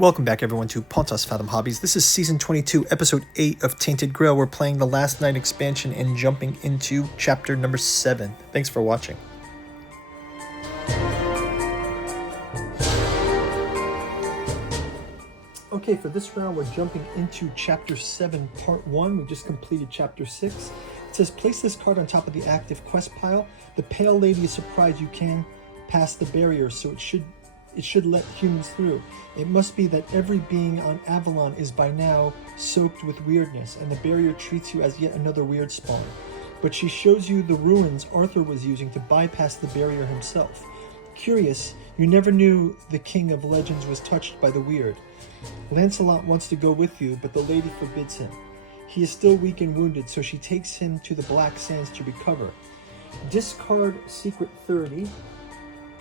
Welcome back, everyone, to Pontus Fathom Hobbies. This is Season 22, Episode 8 of Tainted Grail. We're playing the Last Night expansion and jumping into Chapter number 7. Thanks for watching. Okay, for this round, we're jumping into Chapter 7, Part 1. We just completed Chapter 6. It says, place this card on top of the active quest pile. The Pale Lady is surprised you can pass the barrier, so it should let humans through. It must be that every being on Avalon is by now soaked with weirdness, and the barrier treats you as yet another weird spawn. But she shows you the ruins Arthur was using to bypass the barrier himself. Curious, you never knew the King of Legends was touched by the weird. Lancelot wants to go with you, but the lady forbids him. He is still weak and wounded, so she takes him to the Black Sands to recover. Discard Secret 30,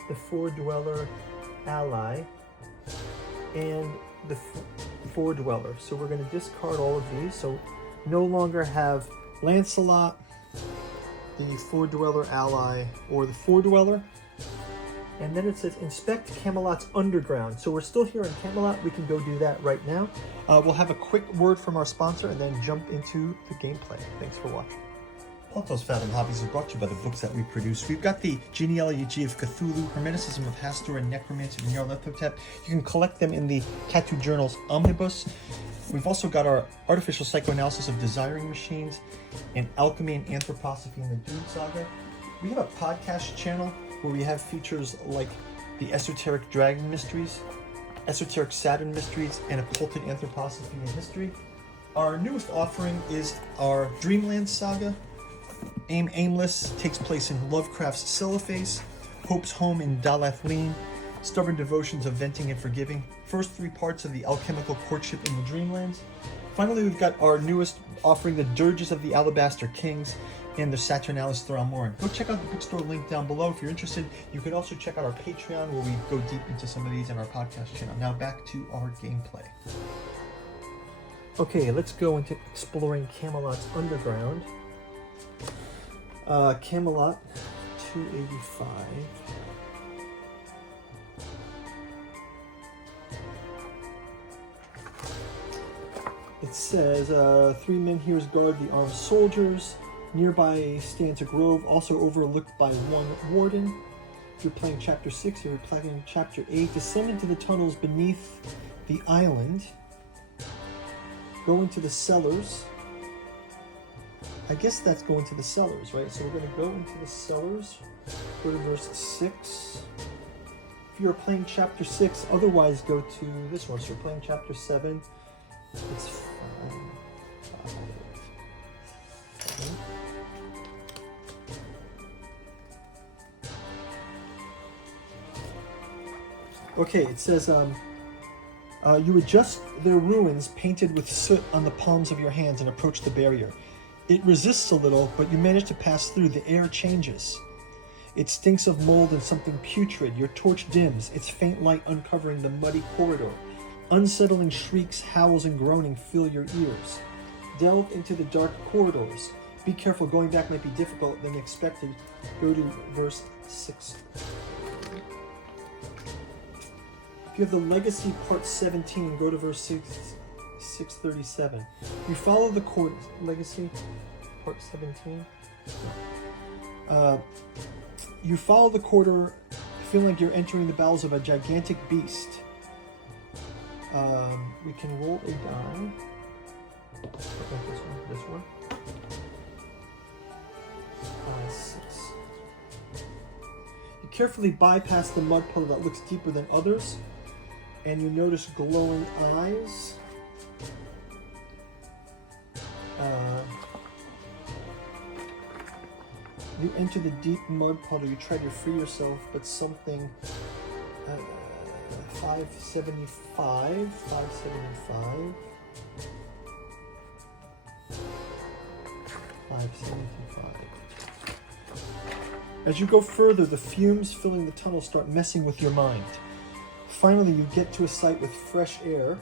the Four-Dweller Ally, and the Four Dweller. So we're going to discard all of these. So no longer have Lancelot, the Four Dweller Ally, or the Four Dweller. And then it says inspect Camelot's underground. So we're still here in Camelot. We can go do that right now. We'll have a quick word from our sponsor and then jump into the gameplay. Thanks for watching. Pontus Fathom Hobbies are brought to you by the books that we produce. We've got the Genealogy of Cthulhu, Hermeticism of Hastur, and Necromancy of Nyarlathotep. You can collect them in the Tattoo Journals Omnibus. We've also got our Artificial Psychoanalysis of Desiring Machines, and Alchemy and Anthroposophy in the Dune Saga. We have a podcast channel where we have features like the Esoteric Dragon Mysteries, Esoteric Saturn Mysteries, and Occulted Anthroposophy and History. Our newest offering is our Dreamland Saga. Aimless takes place in Lovecraft's Cellophase, Hope's Home in Dalathlene, Stubborn Devotions of Venting and Forgiving, first 3 parts of the Alchemical Courtship in the Dreamlands. Finally, we've got our newest offering, the Dirges of the Alabaster Kings and the Saturnalis Thramoran. Go check out the bookstore link down below if you're interested. You can also check out our Patreon where we go deep into some of these and our podcast channel. Now back to our gameplay. Okay, let's go into exploring Camelot's underground. Camelot 285. It says 3 men here guard the armed soldiers. Nearby stands a grove, also overlooked by 1 warden. If you're playing Chapter 6, if you're playing Chapter 8, descend into the tunnels beneath the island. Go into the cellars. I guess that's going to the cellars, right? So we're going to go into the cellars. Go to verse 6. If you're playing Chapter 6, otherwise go to this one. So you're playing Chapter 7. It's 5. Okay, it says, you adjust their ruins painted with soot on the palms of your hands and approach the barrier. It resists a little, but you manage to pass through. The air changes. It stinks of mold and something putrid. Your torch dims, its faint light uncovering the muddy corridor. Unsettling shrieks, howls, and groaning fill your ears. Delve into the dark corridors. Be careful, going back might be difficult than expected. Go to verse 6. If you have the Legacy Part 17, go to verse 637. You follow the court Legacy Part 17. You follow the corridor, feeling like you're entering the bowels of a gigantic beast. We can roll a die. This one. 6. You carefully bypass the mud puddle that looks deeper than others, and you notice glowing eyes. You enter the deep mud puddle. You try to free yourself, but something 575. As you go further, the fumes filling the tunnel start messing with your mind. Finally, you get to a site with fresh air.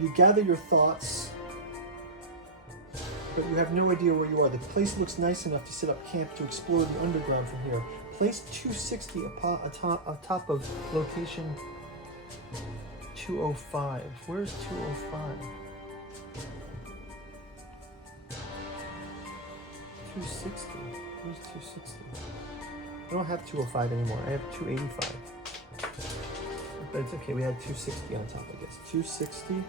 You gather your thoughts, but you have no idea where you are. The place looks nice enough to set up camp to explore the underground from here. Place 260 atop of location 205. Where's 205? 260. Where's 260? I don't have 205 anymore. I have 285. But it's okay. We had 260 on top, I guess. 260.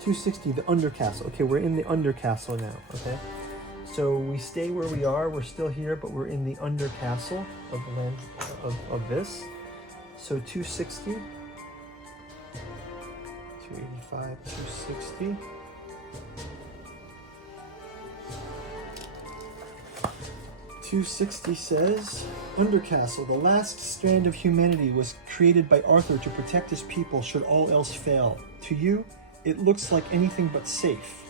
260, the Undercastle. Okay, we're in the Undercastle now, okay? So we stay where we are. We're still here, but we're in the Undercastle of the land of this. So 260. 285, 260. 260 says, Undercastle, the last strand of humanity was created by Arthur to protect his people should all else fail. To you, it looks like anything but safe.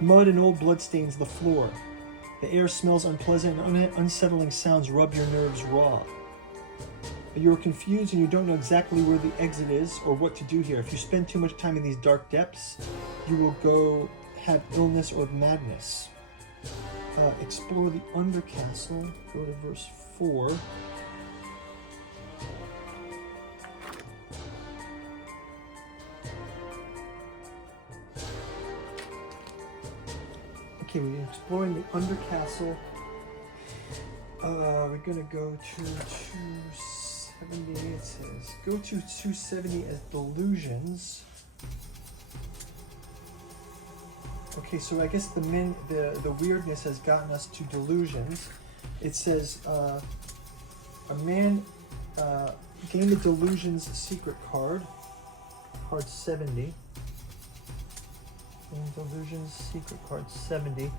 Mud and old bloodstains the floor. The air smells unpleasant and unsettling sounds rub your nerves raw. But you're confused and you don't know exactly where the exit is or what to do here. If you spend too much time in these dark depths, you will go have illness or madness. Explore the Undercastle. Go to verse 4. Okay, we're exploring the Undercastle. We're gonna go to 270. It says go to 270 as delusions. Okay, so I guess the weirdness has gotten us to delusions. It says a man gained the delusions secret card, card 70. Delusions secret card 70.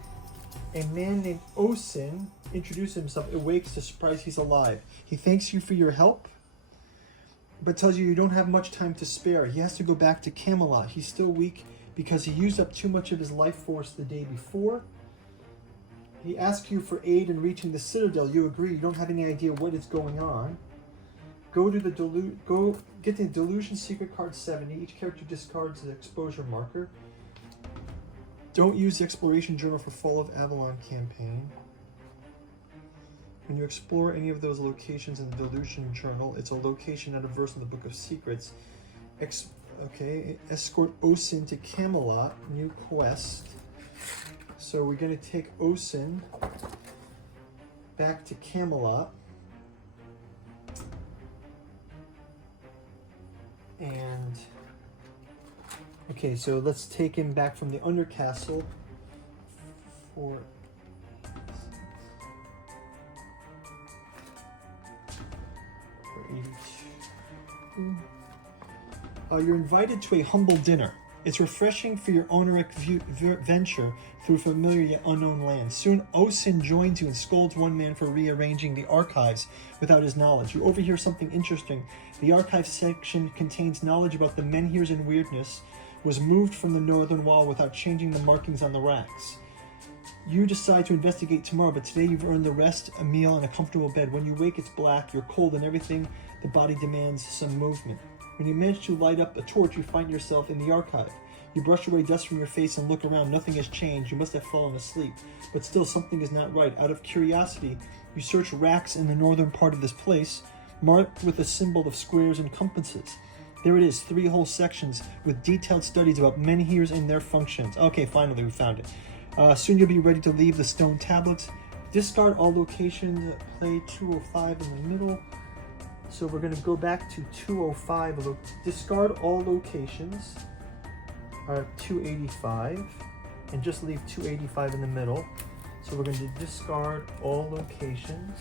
A man named Osin introduces himself, awakes to surprise he's alive. He thanks you for your help, but tells you don't have much time to spare. He has to go back to Camelot. He's still weak because he used up too much of his life force the day before. He asks you for aid in reaching the Citadel. You agree. You don't have any idea what is going on. Go get the Delusion Secret card 70. Each character discards the exposure marker. Don't use the Exploration Journal for Fall of Avalon campaign. When you explore any of those locations in the Delusion Journal, it's a location, not a verse in the Book of Secrets. Escort Osin to Camelot, new quest. So we're going to take Osin back to Camelot. And okay, so let's take him back from the Undercastle for 82. You're invited to a humble dinner. It's refreshing for your owneric venture through familiar yet unknown lands. Soon, Osin joins you and scolds one man for rearranging the archives without his knowledge. You overhear something interesting. The archives section contains knowledge about the menhirs and weirdness was moved from the northern wall without changing the markings on the racks. You decide to investigate tomorrow, but today you've earned the rest, a meal, and a comfortable bed. When you wake, it's black, you're cold, and everything the body demands some movement. When you manage to light up a torch, you find yourself in the archive. You brush away dust from your face and look around. Nothing has changed. You must have fallen asleep. But still, something is not right. Out of curiosity, you search racks in the northern part of this place, marked with a symbol of squares and compasses. There it is, 3 whole sections with detailed studies about menhirs and their functions. Okay, finally we found it. Soon you'll be ready to leave the stone tablets. Discard all locations. Play 205 in the middle. So we're going to go back to 205. Discard all locations. 285. And just leave 285 in the middle. So we're going to discard all locations.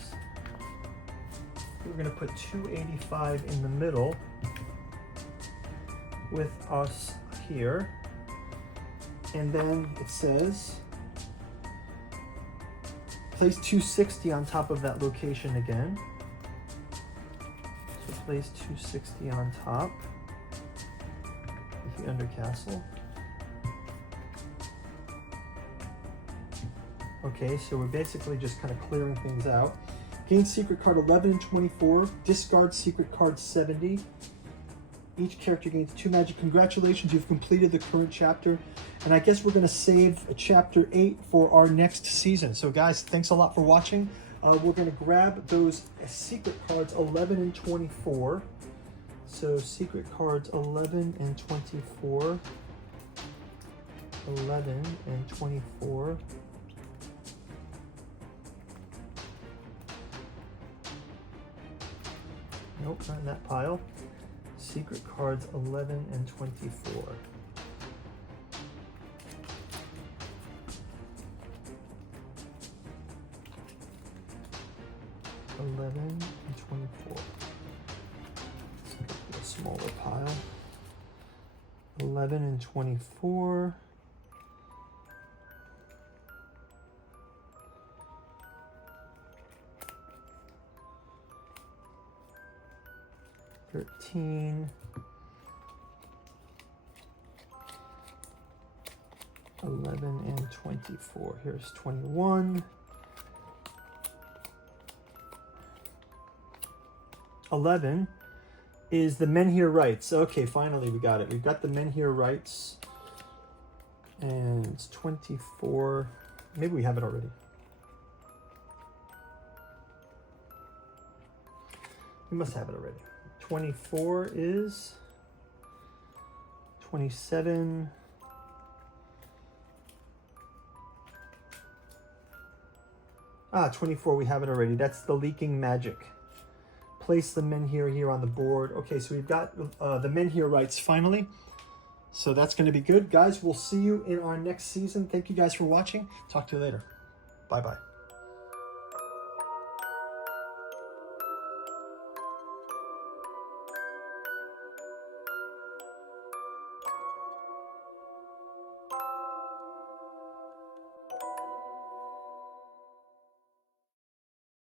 We're going to put 285 in the middle with us here. And then it says place 260 on top of that location again. So place 260 on top with the Undercastle. Okay, so we're basically just kind of clearing things out. Gain secret card 11 and 24. Discard secret card 70. Each character gains 2 magic. Congratulations, you've completed the current chapter. And I guess we're going to save chapter 8 for our next season. So guys, thanks a lot for watching. We're going to grab those secret cards 11 and 24. So secret cards 11 and 24. 11 and 24. Nope, not in that pile. Secret cards 11 and 24. And 24. Let's go to a smaller pile. 11 and 24. $13. 11 and 24. Here's 21. 11 is the Men Here Rights. Okay, finally we got it. We've got the Men Here Rights. And it's 24. Maybe we have it already. We must have it already. 24 is 27. Ah, 24, we have it already. That's the Leaking Magic. Place the Men Here on the board. Okay, so we've got the Men Here Rights finally. So that's going to be good. Guys, we'll see you in our next season. Thank you guys for watching. Talk to you later. Bye-bye.